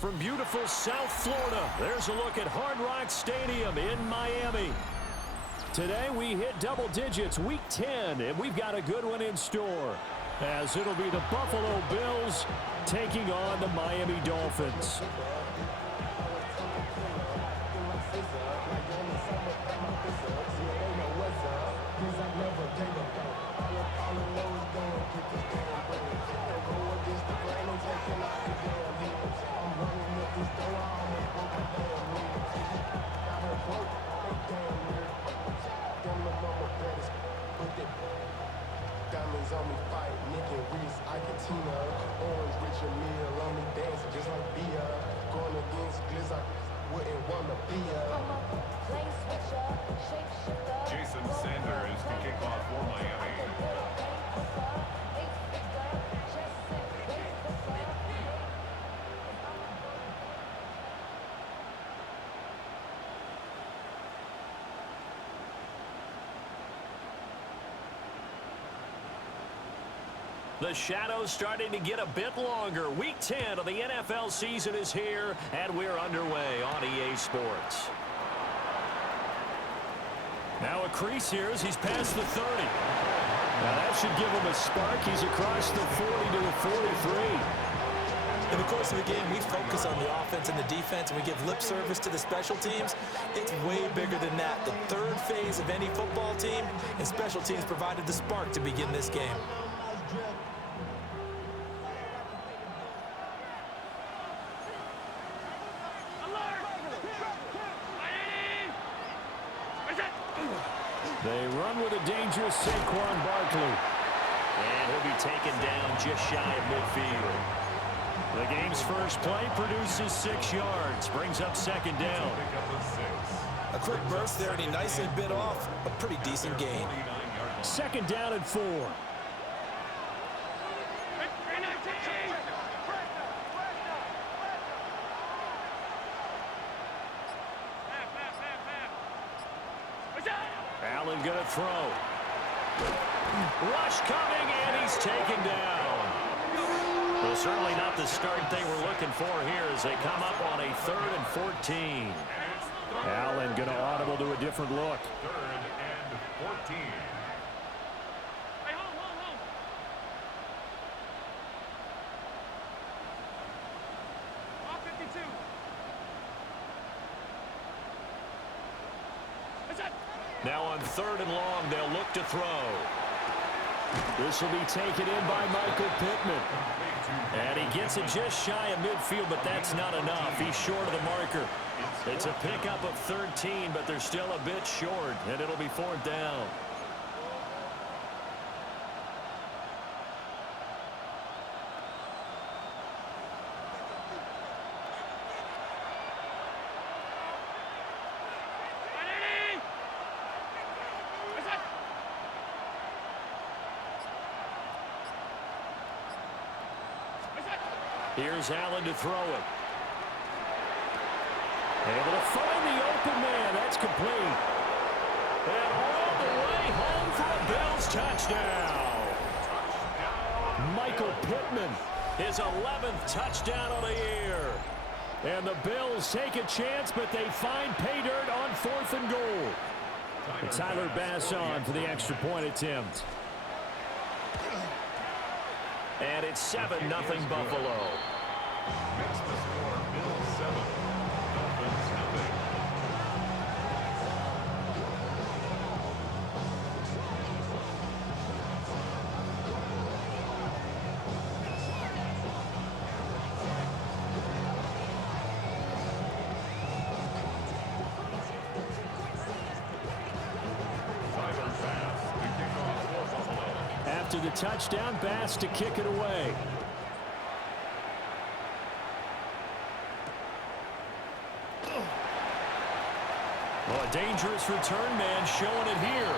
From beautiful South Florida, there's a look at Hard Rock Stadium in Miami. Today we hit double digits, week 10, and we've got a good one in store, as it'll be the Buffalo Bills taking on the Miami Dolphins. Diamonds on me fight, Nick and Reese, Iketina, orange Richard Mille on me dancing just like Bia, going against Gliss, I wouldn't wanna be Jason Sanders to kick off for Miami. The shadow's starting to get a bit longer. Week 10 of the NFL season is here, and we're underway on EA Sports. Now a crease here as he's past the 30. Now that should give him a spark. He's across the 40 to the 43. In the course of the game, we focus on the offense and the defense, and we give lip service to the special teams. It's way bigger than that. The third phase of any football team, and special teams provided the spark to begin this game. They run with a dangerous Saquon Barkley. And he'll be taken down just shy of midfield. The game's first play produces 6 yards. Brings up second down. A quick burst there, and he nicely bit off a pretty decent gain. Second down and 4. Allen gonna throw. Rush coming, and he's taken down. Well, certainly not the start they were looking for here as they come up on a 3rd and 14. Allen gonna audible to a different look. 3rd and 14. Now on 3rd and long, they'll look to throw. This will be taken in by Michael Pittman. And he gets it just shy of midfield, but that's not enough. He's short of the marker. It's a pickup of 13, but they're still a bit short, and it'll be 4th down. Here's Allen to throw it. Able to find the open man. That's complete. And all the way home for a Bills touchdown. Michael Pittman, his 11th touchdown of the year. And the Bills take a chance, but they find pay dirt on 4th and goal. And Tyler Bass on for the extra point attempt. And it's 7-0 Buffalo. Makes the score Bills 7, Dolphins nothing. Tyler Bass to kick off for Buffalo. After the touchdown, Bass to kick it away. Oh, a dangerous return man showing it here.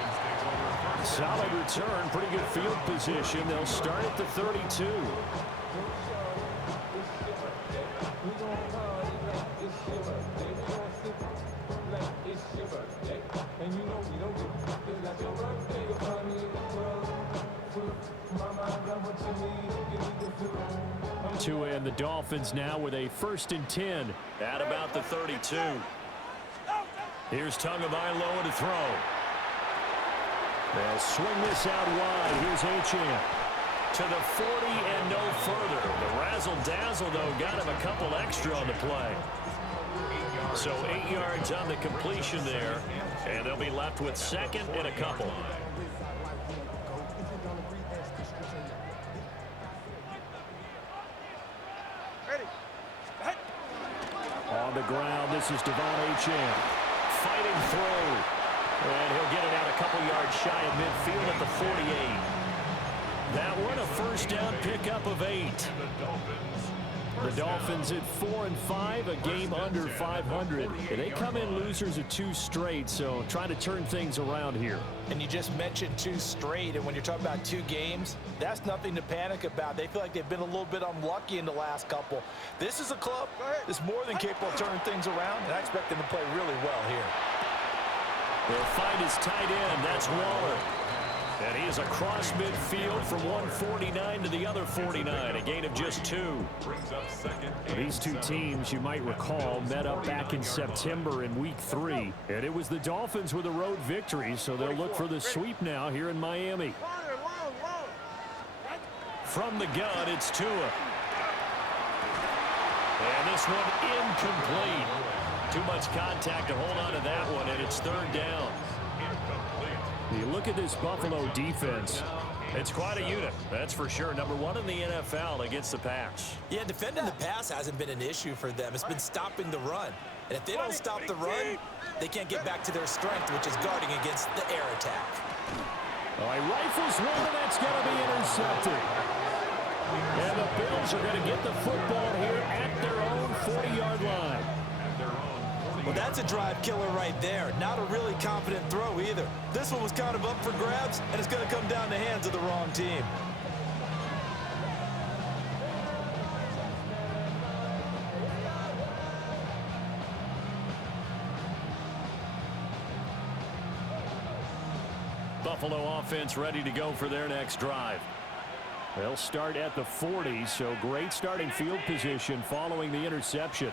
Solid return, pretty good field position. They'll start at the 32. Tua and the Dolphins now with a 1st and 10 at about the 32. Here's Tagovailoa to throw. They'll swing this out wide. Here's Achane to the 40 and no further. The razzle-dazzle, though, got him a couple extra on the play. So 8 yards on the completion there, and they'll be left with 2nd and a couple. On the ground, this is Devon Achane fighting through. And he'll get it out a couple yards shy of midfield at the 48. That one a 1st down pickup of 8. The Dolphins at 4-5, a game under 500. And they come in losers of 2 straight, so trying to turn things around here. And you just mentioned 2 straight, and when you're talking about 2 games, that's nothing to panic about. They feel like they've been a little bit unlucky in the last couple. This is a club that's more than capable of turning things around, and I expect them to play really well here. They'll find his tight end. That's Waller. And he is across midfield from 149 to the other 49, a gain of just 2. These 2 teams, you might recall, met up back in September in Week 3. And it was the Dolphins with a road victory, so they'll look for the sweep now here in Miami. From the gun, it's Tua. And this one incomplete. Too much contact to hold on to that one, and it's 3rd down. You look at this Buffalo defense. It's quite a unit, that's for sure. Number 1 in the NFL against the pass. Yeah, defending the pass hasn't been an issue for them. It's been stopping the run. And if they don't stop the run, they can't get back to their strength, which is guarding against the air attack. All right, rifles one, and that's going to be intercepted. And the Bills are going to get the football here at their own 40-yard line. Well, that's a drive killer right there. Not a really confident throw either. This one was kind of up for grabs, and it's going to come down the hands of the wrong team. Buffalo offense ready to go for their next drive. They'll start at the 40, so great starting field position following the interception.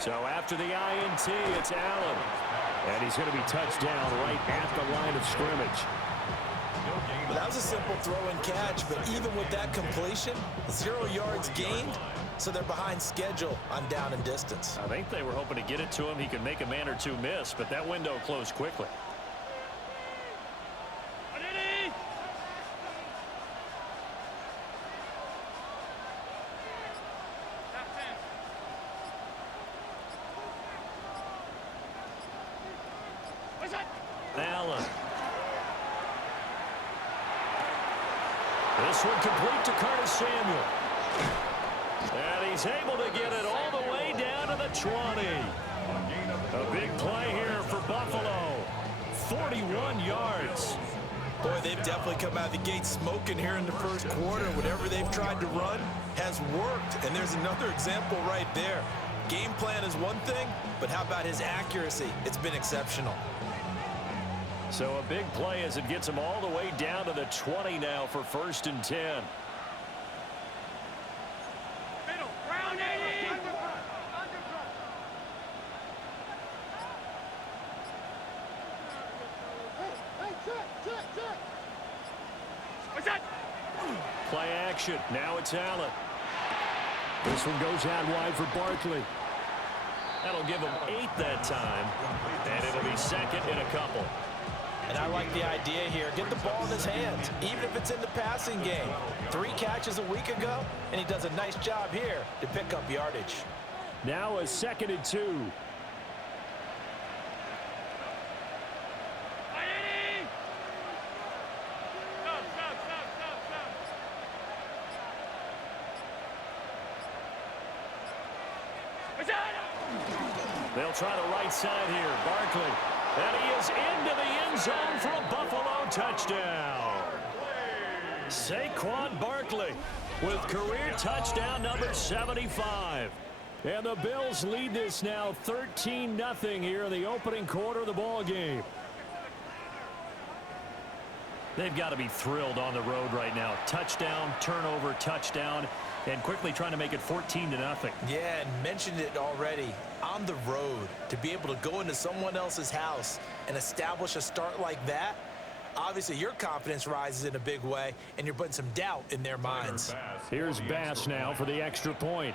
So after the INT, it's Allen. And he's going to be touched down right at the line of scrimmage. Well, that was a simple throw and catch, but even with that completion, 0 yards gained, so they're behind schedule on down and distance. I think they were hoping to get it to him. He could make a man or 2 miss, but that window closed quickly. Allen. This one complete to Curtis Samuel. And he's able to get it all the way down to the 20. A big play here for Buffalo. 41 yards. Boy, they've definitely come out of the gate smoking here in the first quarter. Whatever they've tried to run has worked. And there's another example right there. Game plan is one thing, but how about his accuracy? It's been exceptional. So a big play as it gets him all the way down to the 20 now for 1st and 10. Middle, round 80. What's that? Play action. Now it's Allen. This one goes out wide for Barkley. That'll give him 8 that time. And it'll be 2nd and a couple. And I like the idea here. Get the ball in his hands, even if it's in the passing game. 3 catches a week ago, and he does a nice job here to pick up yardage. Now a 2nd and 2. They'll try the right side here. Barkley. And he is into the end zone for a Buffalo touchdown. Saquon Barkley with career touchdown number 75. And the Bills lead this now 13-0 here in the opening quarter of the ball game. They've got to be thrilled on the road right now. Touchdown, turnover, touchdown, and quickly trying to make it 14-0. Yeah, and mentioned it already. On the road, to be able to go into someone else's house and establish a start like that, obviously your confidence rises in a big way, and you're putting some doubt in their minds. Here's Bass now for the extra point.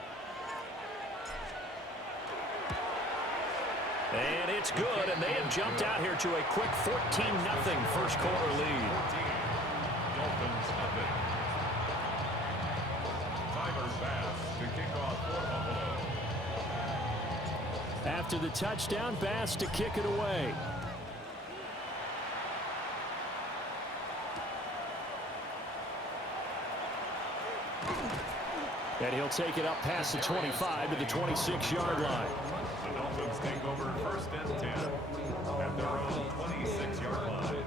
And it's good, and they have jumped out here to a quick 14-0 first quarter lead. Dolphins up it. Tyler Bass to kick off for Buffalo. After the touchdown, Bass to kick it away. And he'll take it up past the 25 to the 26-yard line. The Dolphins take over first and 10 at their own 26-yard line.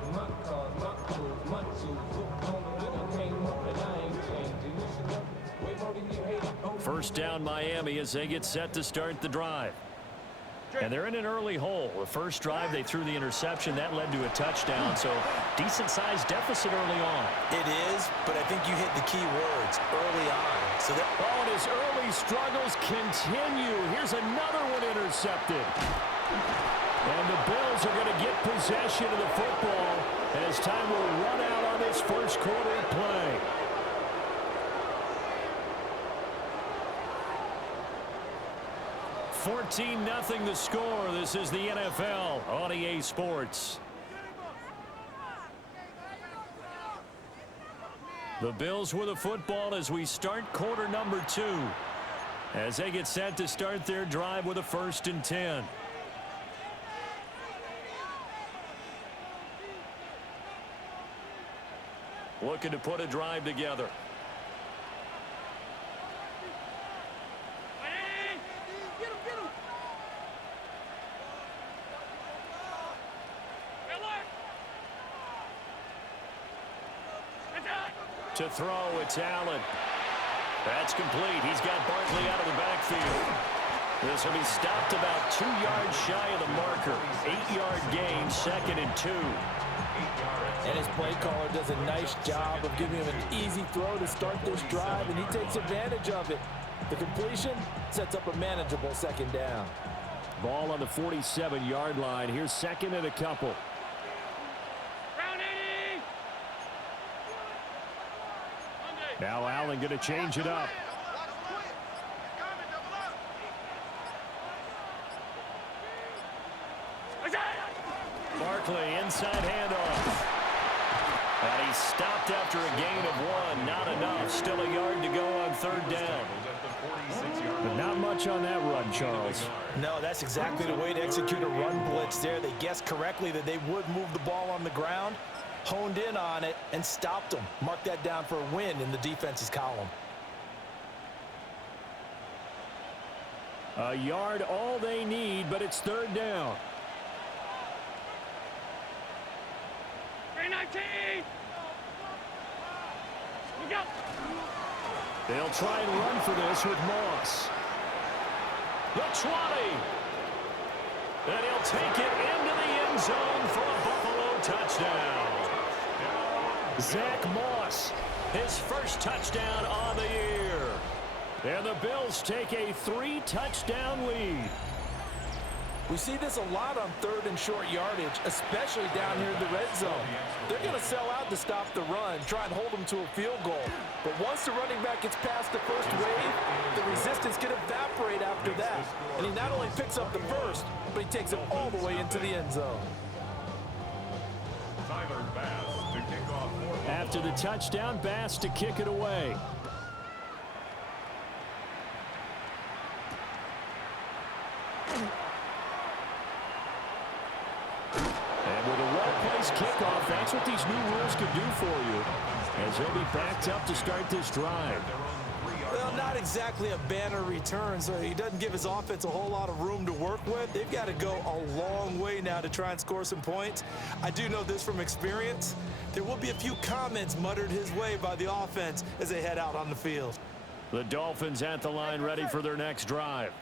First down Miami as they get set to start the drive. And they're in an early hole. The first drive, they threw the interception. That led to a touchdown, so decent-sized deficit early on. It is, but I think you hit the key words early on. So that and his early struggles continue. Here's another one intercepted. And the Bills are going to get possession of the football as time will run out on this first quarter of play. $14-0 the score. This is the NFL on EA Sports. The Bills with the football as we start quarter number 2. As they get set to start their drive with a 1st and 10. Looking to put a drive together. To throw, it's Allen. That's complete. He's got Barkley out of the backfield. This will be stopped about 2 yards shy of the marker. 8-yard gain, 2nd and 2. And his play caller does a nice job of giving him an easy throw to start this drive, and he takes advantage of it. The completion sets up a manageable 2nd down. Ball on the 47-yard line. Here's 2nd and a couple. Now Allen going to change it up. Barkley inside handoff. And he's stopped after a gain of 1. Not enough. Still a yard to go on 3rd down. But not much on that run, Charles. No, that's exactly the way to execute a run blitz there. They guessed correctly that they would move the ball on the ground, honed in on it, and stopped them. Mark that down for a win in the defense's column. A yard all they need, but it's 3rd down. 319. Look out. They'll try and run for this with Moss. The 20. And he'll take it into the end zone for a Buffalo touchdown. Zach Moss, his first touchdown on the year. And the Bills take a 3-touchdown lead. We see this a lot on 3rd and short yardage, especially down here in the red zone. They're going to sell out to stop the run, try and hold them to a field goal. But once the running back gets past the first wave, the resistance can evaporate after that. And he not only picks up the first, but he takes it all the way into the end zone. Tyler Bass to kick off for Buffalo. After the touchdown, Bass to kick it away. And with a well-placed kickoff, that's what these new rules can do for you, as they'll be backed up to start this drive. Well, not exactly a banner return, so he doesn't give his offense a whole lot of room to work with. They've got to go a long way now to try and score some points. I do know this from experience. There will be a few comments muttered his way by the offense as they head out on the field. The Dolphins at the line ready for their next drive.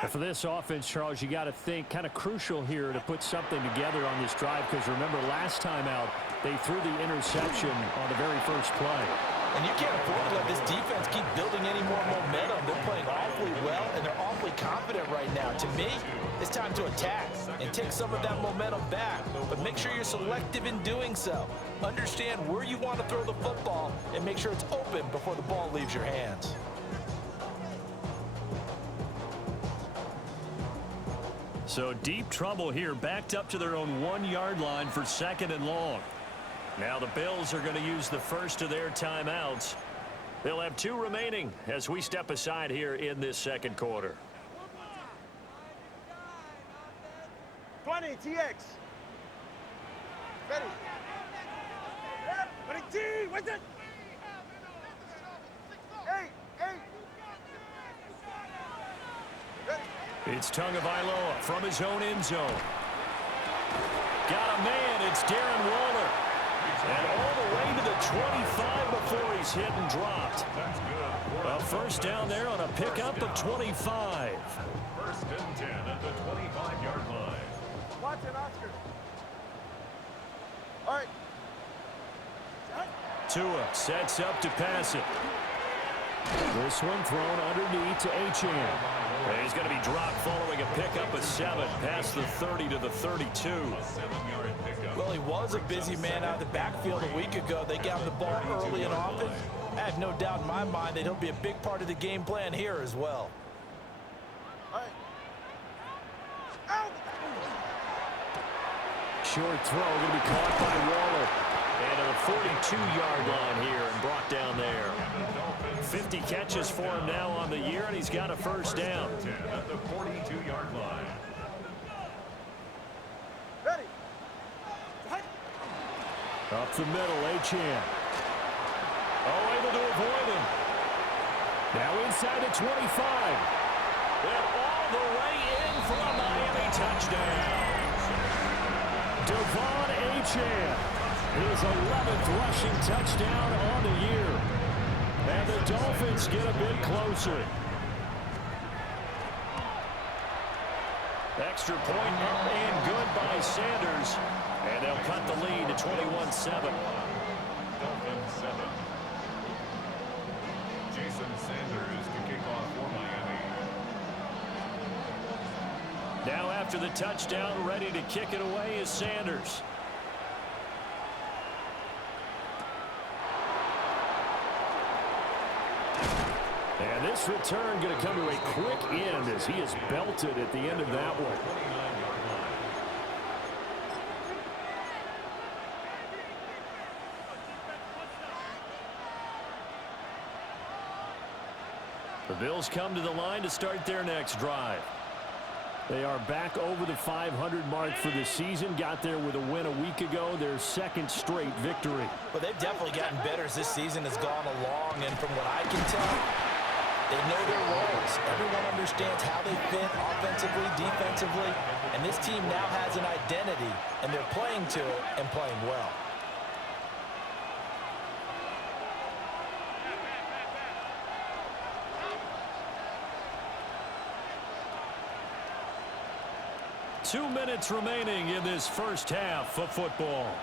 And for this offense, Charles, you got to think kind of crucial here to put something together on this drive, because remember last time out they threw the interception on the very first play. And you can't afford to let this defense keep building any more momentum. They're playing awfully well, and they're awfully confident right now. To me, it's time to attack and take some of that momentum back. But make sure you're selective in doing so. Understand where you want to throw the football and make sure it's open before the ball leaves your hands. So deep trouble here, backed up to their own 1-yard line for 2nd and long. Now the Bills are going to use the first of their timeouts. They'll have 2 remaining as we step aside here in this second quarter. 20, TX. Ready. Ready, T, what's it? 8. Ready. It's Tagovailoa from his own end zone. Got a man, it's Darren Waller. And all the way to the 25 before he's hit and dropped. A first down there on a pickup of 25. 1st and 10 at the 25-yard line. Watch it, Oscar. All right. Tua sets up to pass it. This one thrown underneath to Achane. He's going to be dropped following a pickup of 7 past the 30 to the 32. 7-yard pickup. Well, he was a busy man out of the backfield a week ago. They got him the ball early and often. I have no doubt in my mind that he'll be a big part of the game plan here as well. All right. Out. Short throw going to be caught by Waller. And to the 42-yard line here and brought down there. 50 catches for him now on the year, and he's got a first down. 10 at the 42-yard line. Ready. Up the middle, Achane. Oh, able to avoid him. Now inside the 25. And all the way in for a Miami touchdown. Devon Achane, his 11th rushing touchdown on the year. And the Dolphins get a bit closer. Extra point up and good by Sanders. And they'll cut the lead to 21-7. Dolphins 7. Jason Sanders to kick off for Miami. Now after the touchdown, ready to kick it away is Sanders. And this return going to come to a quick end as he is belted at the end of that one. 29-yard line. The Bills come to the line to start their next drive. They are back over the 500 mark for the season. Got there with a win a week ago, their 2nd straight victory. Well, they've definitely gotten better as this season has gone along, and from what I can tell, they know their roles. Everyone understands how they fit offensively, defensively, and this team now has an identity, and they're playing to it and playing well. Two minutes remaining in this first half of football.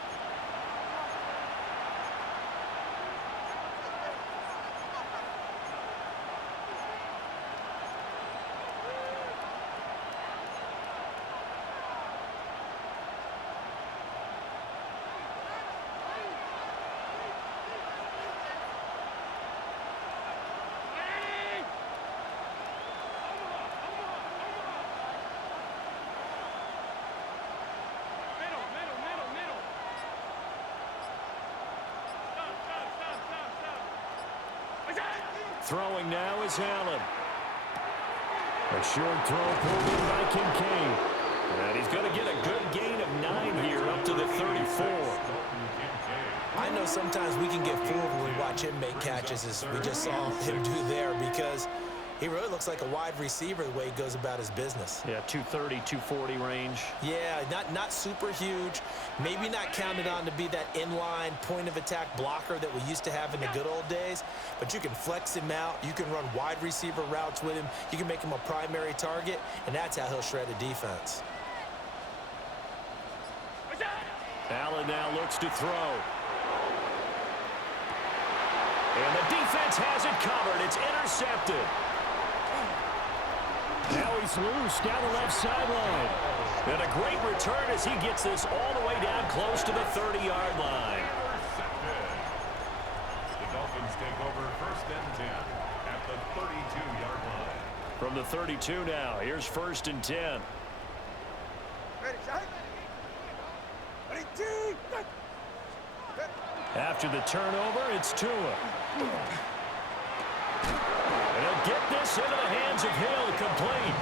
Throwing now is Allen. A short throw pulled in by Kincaid. And he's going to get a good gain of 9 here up to the 34. I know sometimes we can get fooled when we watch him make catches as we just saw him do there because He really looks like a wide receiver the way he goes about his business. Yeah, 230, 240 range. Yeah, not super huge. Maybe not counted on to be that inline point-of-attack blocker that we used to have in the good old days, but you can flex him out. You can run wide receiver routes with him. You can make him a primary target, and that's how he'll shred a defense. Allen now looks to throw. And the defense has it covered. It's intercepted. Now he's loose down the left sideline. And a great return as he gets this all the way down close to the 30-yard line. The Dolphins take over first and 10 at the 32-yard line. From the 32 now, here's first and 10. Ready, shot. Ready, two. After the turnover, it's Tua. And he'll get this into the hands of Hill, complete.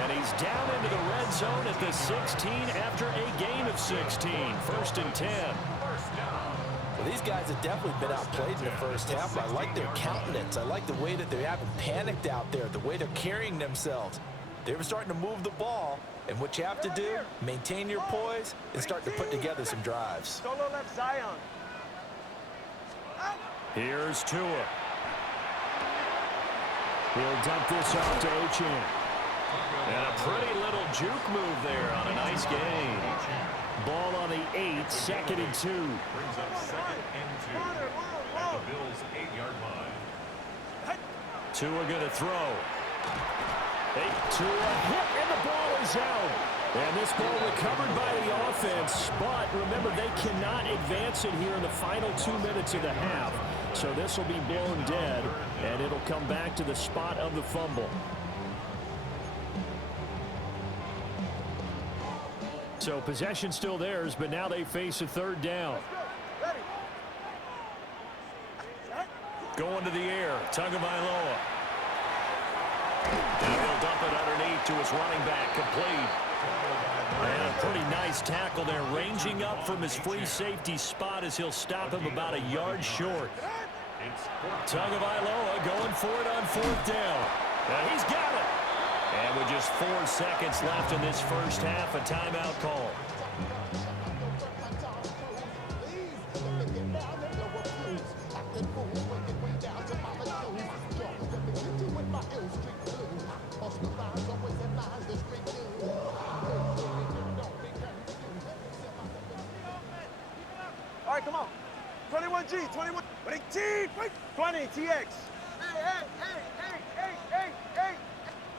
And he's down into the red zone at the 16 after a gain of 16. First and 10. Well, these guys have definitely been outplayed in the first half. I like their countenance. I like the way that they haven't panicked out there, the way they're carrying themselves. They were starting to move the ball, and what you have to do, maintain your poise and start to put together some drives. Solo left Zion. Here's Tua. He'll dump this off to Ochan. And a pretty little juke move there on a nice gain. Ball on the 8, second and 2. Brings up second and 2 at the Bills' 8-yard line. Tua going to throw. Tua hit, and the ball is out. And this ball recovered by the offense, but remember, they cannot advance it here in the final 2 minutes of the half. So this will be blown dead, and it'll come back to the spot of the fumble. So possession still theirs, but now they face a third down. Going to the air, Tagovailoa. And he'll dump it underneath to his running back, complete. And a pretty nice tackle there, ranging up from his free safety spot as he'll stop him about a yard short. Tagovailoa going for it on fourth down. And he's got it. And with just 4 seconds left in this first half, a timeout call. All right, come on. 21G, 21. Ready, T. 20, TX.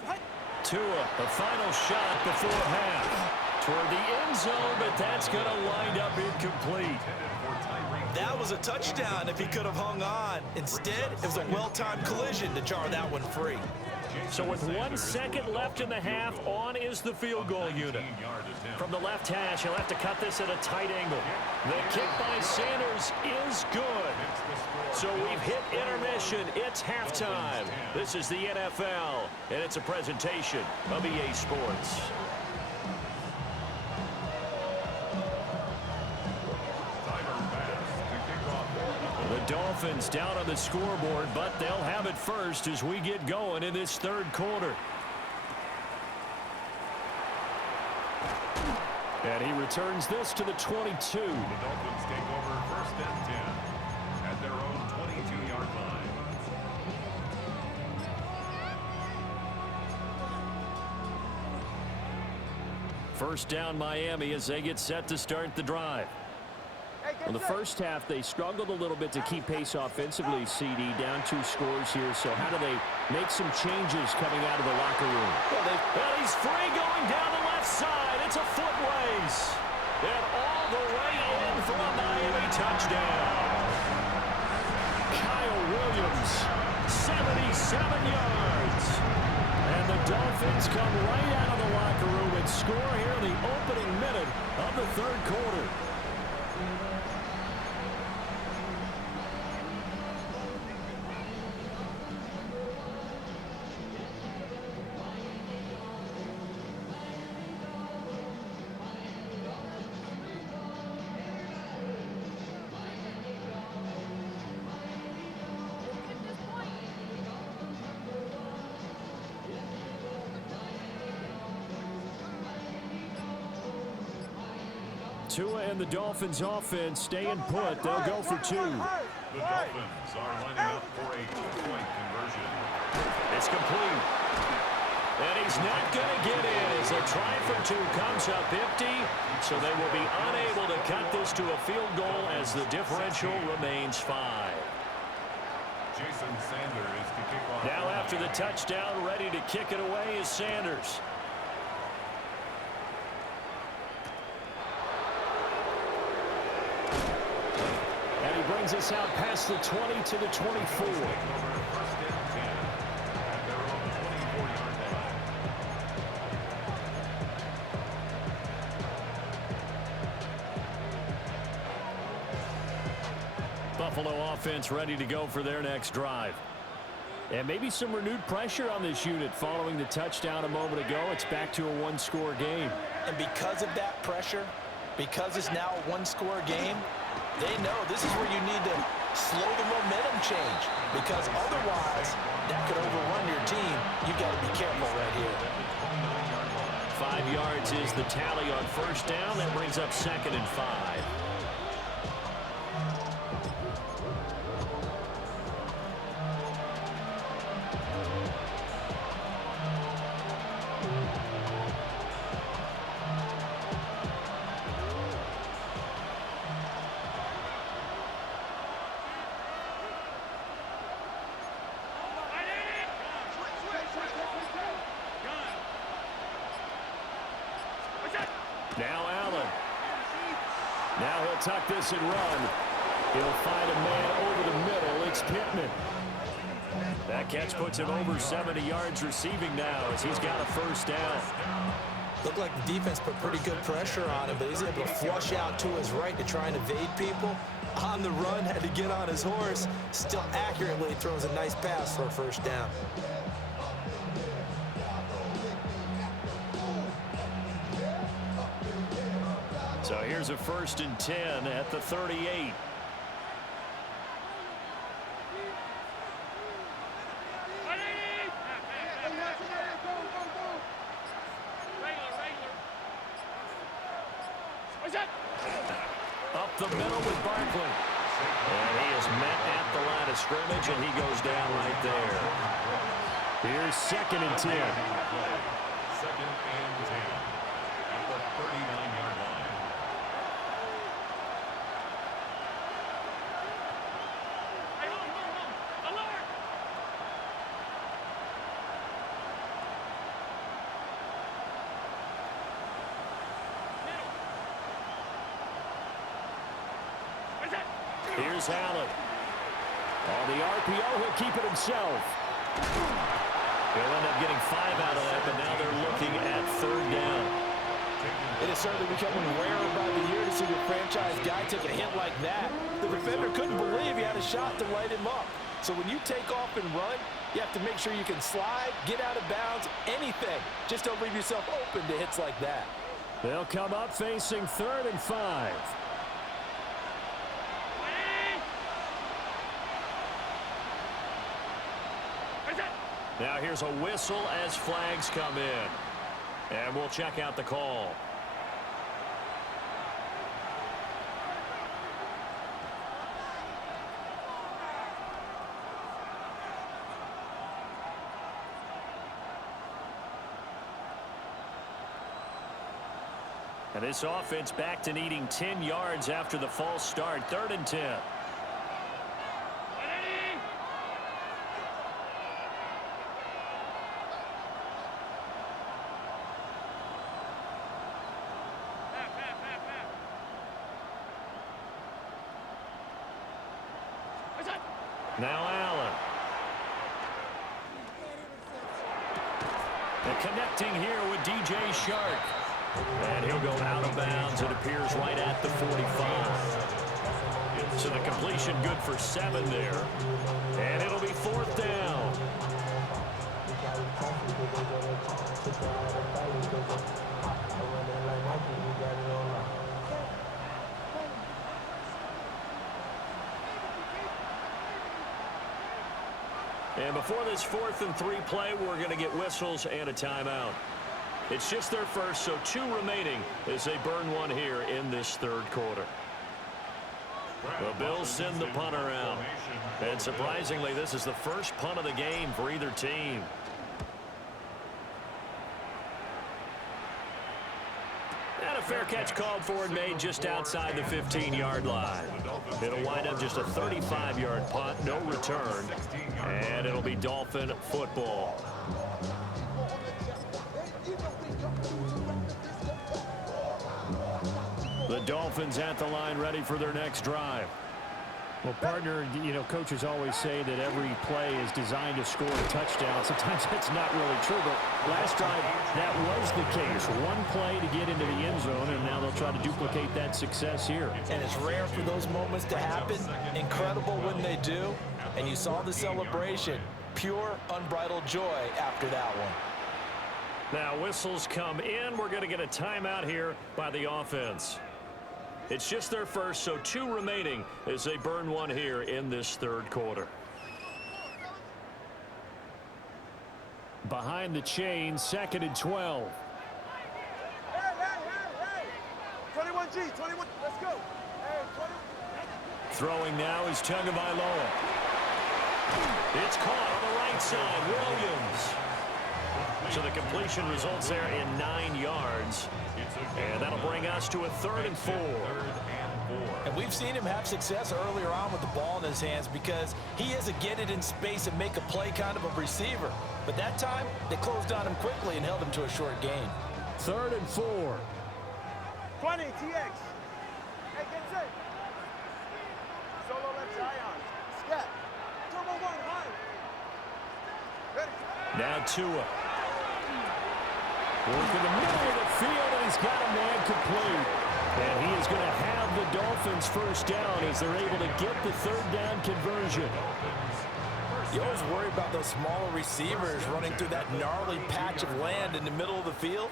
Hey. Tua, the final shot before half. Toward the end zone, but that's going to wind up incomplete. That was a touchdown if he could have hung on. Instead, it was a well-timed collision to jar that one free. So with 1 second left in the half, on is the field goal unit. From the left hash, he'll have to cut this at a tight angle. The kick by Sanders is good. So we've hit intermission. It's halftime. This is the NFL, and it's a presentation of EA Sports. The Dolphins down on the scoreboard, but they'll have it first as we get going in this third quarter. And he returns this to the 22. The Dolphins take over first and 10 at their own 22-yard line. First down Miami as they get set to start the drive. In the first half, they struggled a little bit to keep pace offensively, CD, down 2 scores here. So how do they make some changes coming out of the locker room? Well, he's free going down the left side. It's a foot race. And all the way in for a Miami touchdown. Kyle Williams, 77 yards. And the Dolphins come right out of the locker room and score here in the opening minute of the third quarter. Tua and the Dolphins offense staying put. They'll go for 2. The Dolphins are lining up for a 2-point conversion. It's complete. And he's not going to get in as a try for 2 comes up empty. So they will be unable to cut this to a field goal as the differential remains 5. Jason Sanders is to kick off. Now after the touchdown, ready to kick it away is Sanders. And he brings us out past the 20 to the 24. Buffalo offense ready to go for their next drive. And maybe some renewed pressure on this unit following the touchdown a moment ago. It's back to a 1-score game. And because of that pressure, because it's now a 1-score game, they know this is where you need to slow the momentum change, because otherwise that could overrun your team. You've got to be careful right here. 5 yards is the tally on first down. That brings up 2nd and 5. Now Allen. Now he'll tuck this and run. He'll find a man over the middle. It's Pittman. That catch puts him over 70 yards receiving now as he's got a first down. Looked like the defense put pretty good pressure on him, but he's able to flush out to his right to try and evade people. On the run, had to get on his horse. Still accurately throws a nice pass for a first down. So here's a 1st and 10 at the 38. Up the middle with Barkley. And he is met at the line of scrimmage, and he goes down right there. Here's 2nd and 10. 2nd and 10 at the 39-yard line. Here's Allen. On the RPO, he'll keep it himself. He'll end up getting 5 out of that, but now they're looking at 3rd down. It is certainly becoming rarer by the year to see your franchise guy take a hit like that. The defender couldn't believe he had a shot to light him up. So when you take off and run, you have to make sure you can slide, get out of bounds, anything. Just don't leave yourself open to hits like that. They'll come up facing 3rd and 5. Now here's a whistle as flags come in. And we'll check out the call. And this offense back to needing 10 yards after the false start. 3rd and 10. Now Allen. And connecting here with DJ Shark. And he'll go out of bounds. It appears right at the 45. So the completion good for 7 there. And it'll be 4th down. And before this 4th and 3 play, we're going to get whistles and a timeout. It's just their first, so 2 remaining as they burn one here in this third quarter. The Bills send the punter out. And surprisingly, this is the first punt of the game for either team. And a fair catch called for and made just outside the 15-yard line. It'll wind up just a 35-yard punt, no return, and it'll be Dolphin football. The Dolphins at the line ready for their next drive. Well, partner, you know, coaches always say that every play is designed to score a touchdown. Sometimes that's not really true, but last drive, that was the case. One play to get into the end zone, and now they'll try to duplicate that success here. And it's rare for those moments to happen. Incredible when they do. And you saw the celebration. Pure, unbridled joy after that one. Now whistles come in. We're going to get a timeout here by the offense. It's just their first, so 2 remaining as they burn one here in this third quarter. Behind the chain, 2nd and 12. Hey. 21G, 21. Let's go. Hey, 20. Throwing now is Tagovailoa. It's caught on the right side. Williams. So the completion results there in 9 yards. And that'll bring us to a 3rd and 4. And we've seen him have success earlier on with the ball in his hands because he is a get it in space and make a play kind of a receiver. But that time, they closed on him quickly and held him to a short gain. 3rd and 4. 20, TX. Hey, get set. Solo left Zion. Scat. Turbo 1, high. Ready. Now Tua. Working the middle of the field, and he's got a man complete. And he is going to have the Dolphins first down as they're able to get the 3rd down conversion. You always worry about those smaller receivers running through that gnarly patch of land in the middle of the field.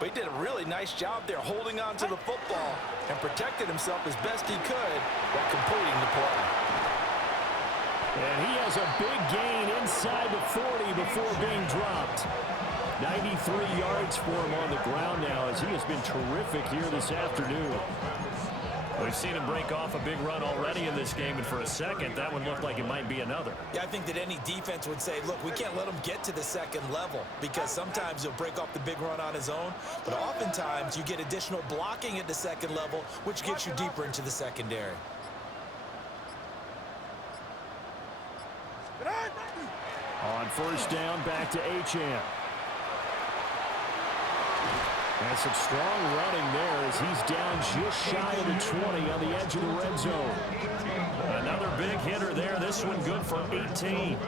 But he did a really nice job there holding on to the football and protected himself as best he could while completing the play. And he has a big gain inside the 40 before being dropped. 93 yards for him on the ground now as he has been terrific here this afternoon. We've seen him break off a big run already in this game, and for a second, that one looked like it might be another. Yeah, I think that any defense would say, look, we can't let him get to the 2nd level because sometimes he'll break off the big run on his own, but oftentimes you get additional blocking at the 2nd level, which gets you deeper into the secondary. On 1st down, back to Achane. And some strong running there as he's down just shy of the 20 on the edge of the red zone. Another big hitter there. This one good for 18.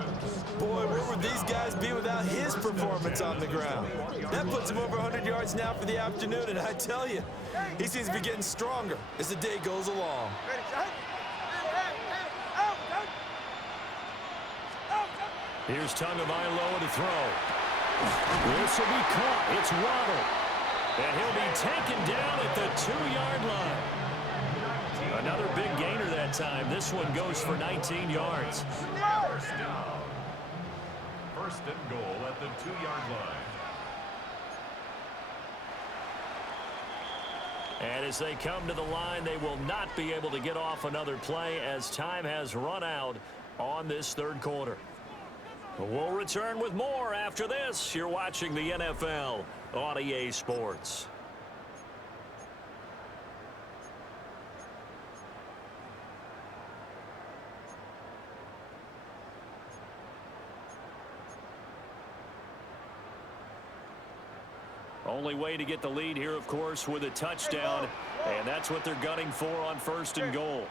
Boy, where would these guys be without his performance on the ground? That puts him over 100 yards now for the afternoon, and I tell you, he seems to be getting stronger as the day goes along. Ready, shot. Here's Tagovailoa to throw. This will be caught. It's Waddle. And he'll be taken down at the 2-yard line. Another big gainer that time. This one goes for 19 yards. First down. 1st and goal at the 2-yard line. And as they come to the line, they will not be able to get off another play as time has run out on this 3rd quarter. We'll return with more after this. You're watching the NFL on EA Sports. Only way to get the lead here, of course, with a touchdown, and that's what they're gunning for on 1st and goal.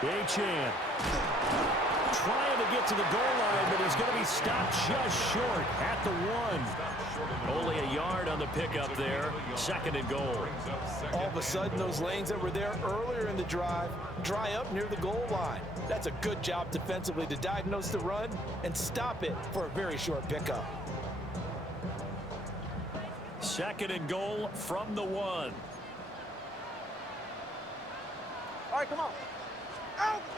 Achane trying to get to the goal line, but he's going to be stopped just short at the 1. Only a yard on the pickup there. 2nd and goal. All of a sudden, those lanes that were there earlier in the drive dry up near the goal line. That's a good job defensively to diagnose the run and stop it for a very short pickup. 2nd and goal from the 1. All right, come on.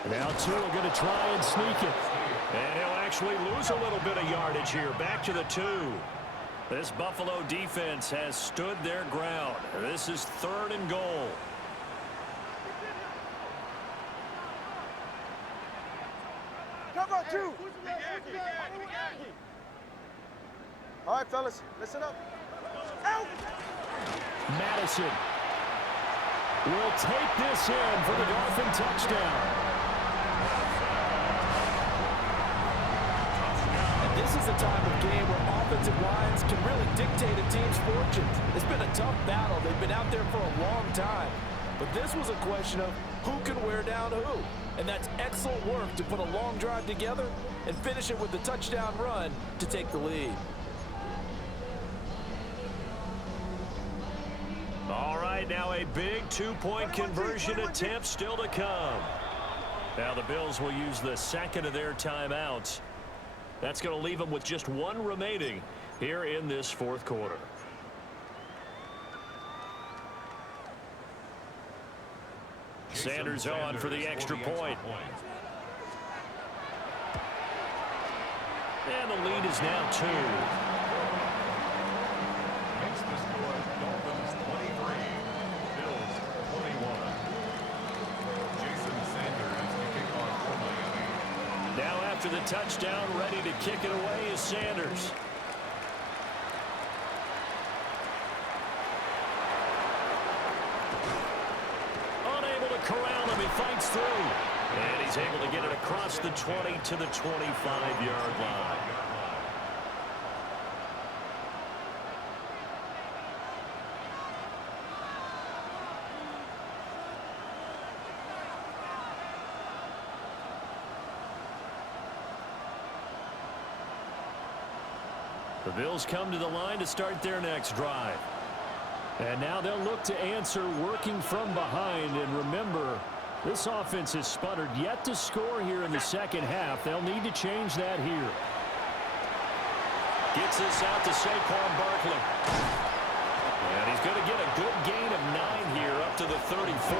Now Tua going to try and sneak it. And he'll actually lose a little bit of yardage here. Back to the 2. This Buffalo defense has stood their ground. This is 3rd and goal. Cover 2. All right, fellas, listen up. Out. Madison will take this in for the Dolphin touchdown. This is a time of game where offensive lines can really dictate a team's fortunes. It's been a tough battle. They've been out there for a long time. But this was a question of who can wear down who. And that's excellent work to put a long drive together and finish it with the touchdown run to take the lead. All right, now a big 2-point conversion attempt still to come. Now the Bills will use the second of their timeouts. That's going to leave them with just 1 remaining here in this 4th quarter. Sanders on for the extra point. And the lead is now 2. Makes the score Dolphins 23, Bills 21. Jason Sanders to kick off for Miami. Now after the touchdown, ready to kick it away is Sanders. Unable to corral him, he fights through. And he's able to get it across the 20 to the 25-yard line. The Bills come to the line to start their next drive. And now they'll look to answer working from behind. And remember, this offense has sputtered yet to score here in the second half. They'll need to change that here. Gets this out to Saquon Barkley. And he's going to get a good gain of 9 here up to the 34.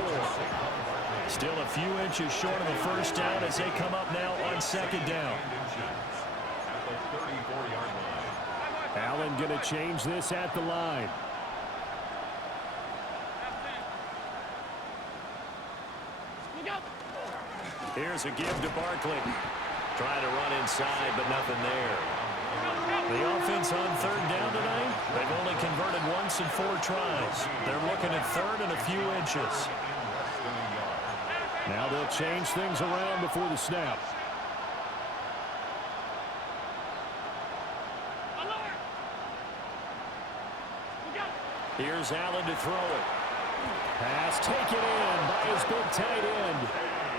Still a few inches short of a first down as they come up now on second down. At the 34-yard line. Allen going to change this at the line. Here's a give to Barkley. Trying to run inside, but nothing there. The offense on 3rd down tonight, they've only converted once in 4 tries. They're looking at 3rd and a few inches. Now they'll change things around before the snap. Here's Allen to throw it. Pass taken in by his big tight end.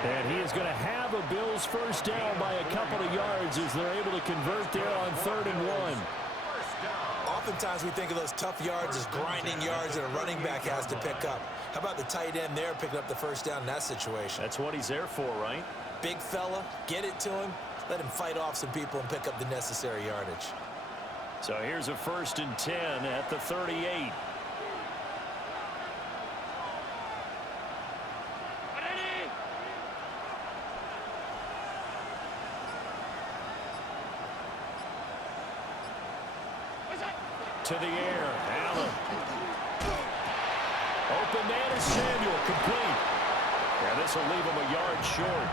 And he is going to have a Bills first down by a couple of yards as they're able to convert there on 3rd and 1. Oftentimes we think of those tough yards as grinding yards that a running back has to pick up. How about the tight end there picking up the first down in that situation? That's what he's there for, right? Big fella, get it to him, let him fight off some people and pick up the necessary yardage. So here's a 1st and 10 at the 38. To the air, Allen. Open man is Samuel, complete. Yeah, this will leave him a yard short.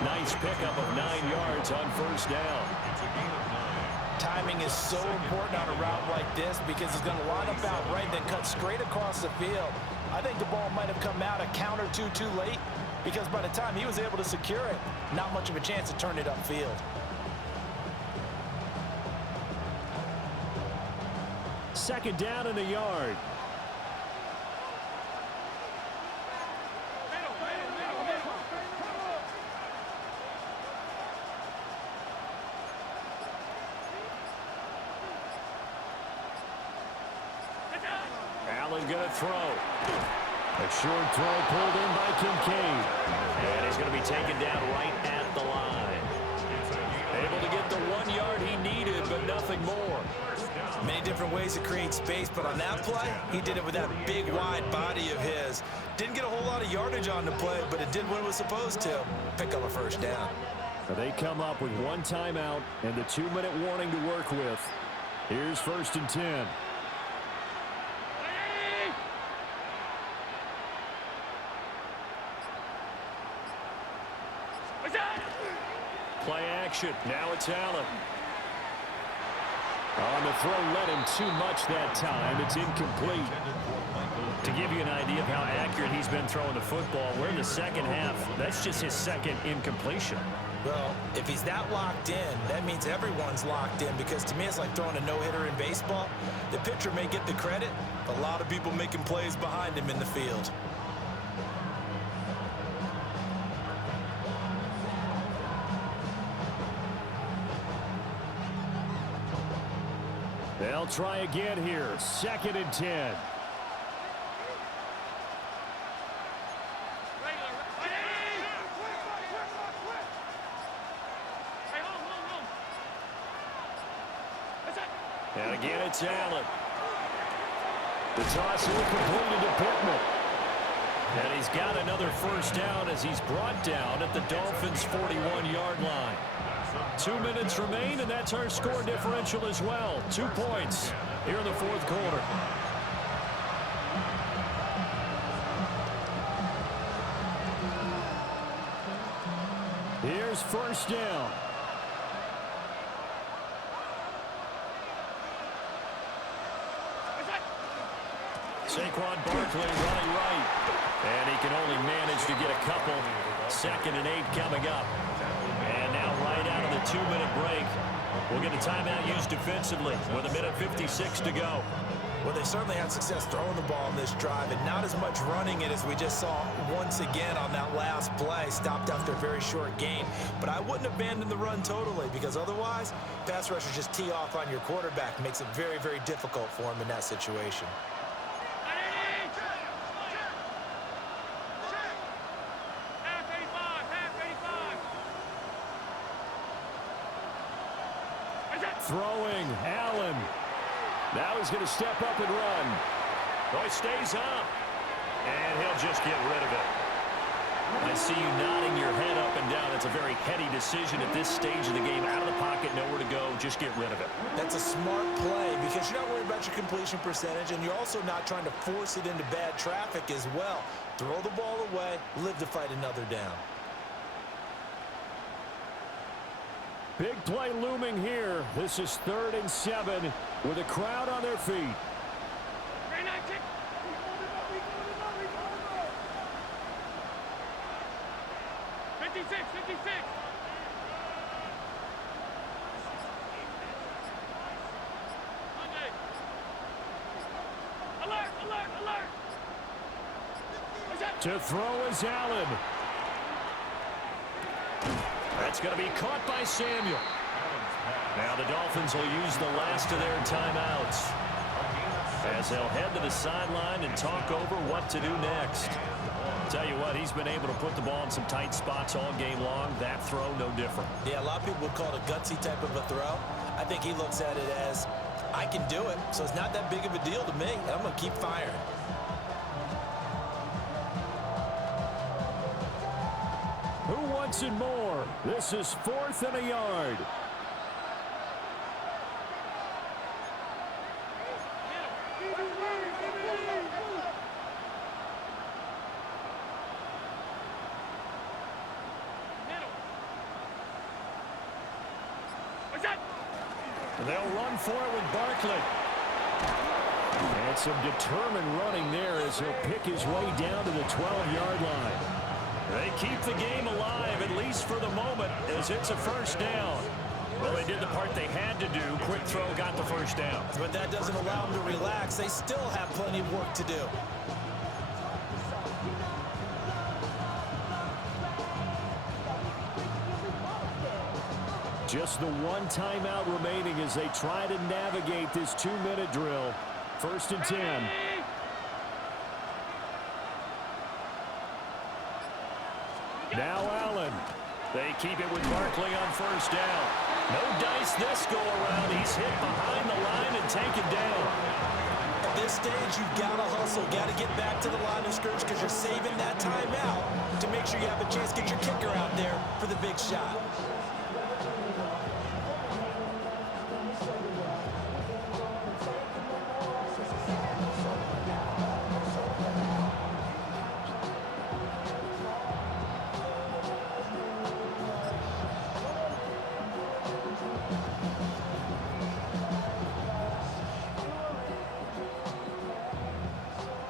Nice pickup of 9 yards on first down. It's a gain of 9. Timing is so important on a route like this because he's going to line up out right, then cut straight across the field. I think the ball might have come out a count or two too late because by the time he was able to secure it, not much of a chance to turn it upfield. Second down and a yard. Allen going to throw. A short throw pulled in by Kincaid. And he's going to be taken down right at the line. Able to get the 1 yard he needed, but nothing more. Many different ways to create space, but on that play, he did it with that big, wide body of his. Didn't get a whole lot of yardage on the play, but it did what it was supposed to. Pick up a first down. They come up with one timeout and the 2-minute warning to work with. Here's 1st and 10. Play action. Now it's Allen. On the throw, led him too much that time. It's incomplete. To give you an idea of how accurate he's been throwing the football, we're in the second half. That's just his second incompletion. Well, if he's that locked in, that means everyone's locked in, because to me it's like throwing a no-hitter in baseball. The pitcher may get the credit, but a lot of people making plays behind him in the field. They'll try again here. 2nd and 10. And again, it's Allen. The toss completed to Pittman. And he's got another first down as he's brought down at the Dolphins' 41-yard line. 2 minutes remain, and that's our score differential as well. 2 points here in the 4th quarter. Here's 1st down. Saquon Barkley running right. And he can only manage to get a couple. 2nd and 8 coming up. And now right out of the 2-minute break, we'll get a timeout used defensively with 1:56 to go. Well, they certainly had success throwing the ball in this drive, and not as much running it as we just saw once again on that last play. Stopped after a very short gain. But I wouldn't abandon the run totally, because otherwise, pass rushers just tee off on your quarterback. Makes it very, very difficult for him in that situation. Throwing, Allen. Now he's going to step up and run. Oh, he stays up. And he'll just get rid of it. I see you nodding your head up and down. It's a very heady decision at this stage of the game. Out of the pocket, nowhere to go. Just get rid of it. That's a smart play, because you're not worried about your completion percentage, and you're also not trying to force it into bad traffic as well. Throw the ball away, live to fight another down. Big play looming here. This is 3rd and 7 with a crowd on their feet. 56. Alert. To throw is Allen. That's going to be caught by Samuel. Now the Dolphins will use the last of their timeouts as they'll head to the sideline and talk over what to do next. Tell you what, he's been able to put the ball in some tight spots all game long. That throw, no different. Yeah, a lot of people would call it a gutsy type of a throw. I think he looks at it as, I can do it, so it's not that big of a deal to me. I'm going to keep firing. Who wants it more? This is 4th and a yard. They'll run for it with Barkley. And some determined running there as he'll pick his way down to the 12-yard line. They keep the game alive, at least for the moment, as it's a first down. Well, they did the part they had to do. Quick throw got the first down. But that doesn't allow them to relax. They still have plenty of work to do. Just the one timeout remaining as they try to navigate this 2-minute drill. 1st and 10. Now Allen. They keep it with Barkley on first down. No dice this go around. He's hit behind the line and taken down. At this stage, you've got to hustle. Got to get back to the line of scrimmage because you're saving that timeout to make sure you have a chance to get your kicker out there for the big shot.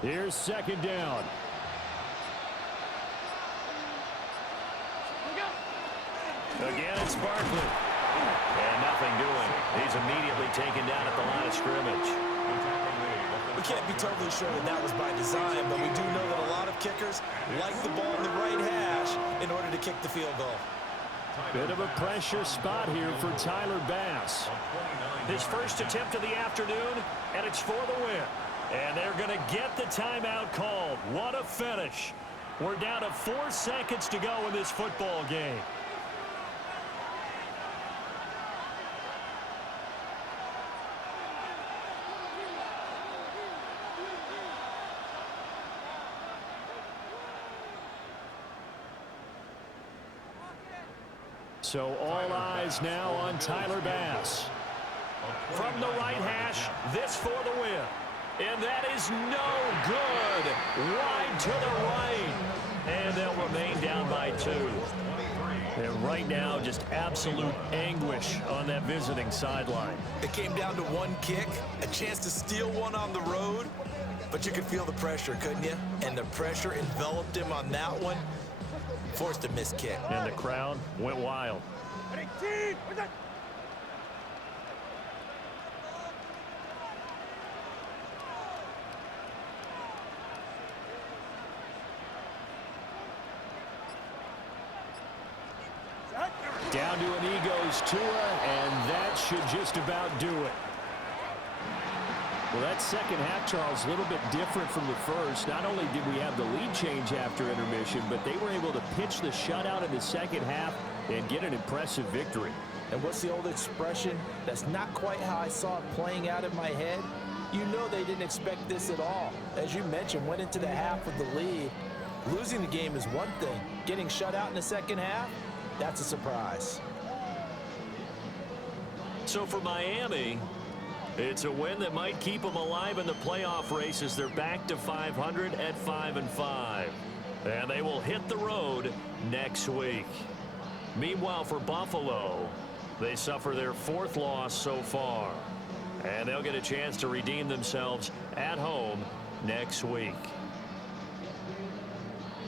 Here's second down. Again, it's Barkley. And nothing doing. He's immediately taken down at the line of scrimmage. We can't be totally sure that was by design, but we do know that a lot of kickers like the ball in the right hash in order to kick the field goal. Bit of a pressure spot here for Tyler Bass. His first attempt of the afternoon, and it's for the win. And they're going to get the timeout called. What a finish. We're down to 4 seconds to go in this football game. So all eyes now on Tyler Bass. From the right hash, this for the win. And that is no good. Wide to the right. And they'll remain down by 2. And right now, just absolute anguish on that visiting sideline. It came down to one kick, a chance to steal one on the road, but you could feel the pressure, couldn't you? And the pressure enveloped him on that one. Forced a missed kick. And the crowd went wild. Down to an E goes Tua, and that should just about do it. Well, that second half, Charles, a little bit different from the first. Not only did we have the lead change after intermission, but they were able to pitch the shutout in the second half and get an impressive victory. And what's the old expression? That's not quite how I saw it playing out in my head. You know they didn't expect this at all. As you mentioned, went into the half with the lead. Losing the game is one thing. Getting shut out in the second half, that's a surprise. So for Miami, it's a win that might keep them alive in the playoff race as they're back to 500 at 5-5. And they will hit the road next week. Meanwhile, for Buffalo, they suffer their 4th loss so far. And they'll get a chance to redeem themselves at home next week.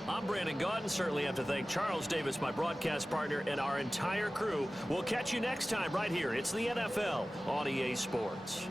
I'm Brandon Gaudin. Certainly have to thank Charles Davis, my broadcast partner, and our entire crew. We'll catch you next time right here. It's the NFL on EA Sports.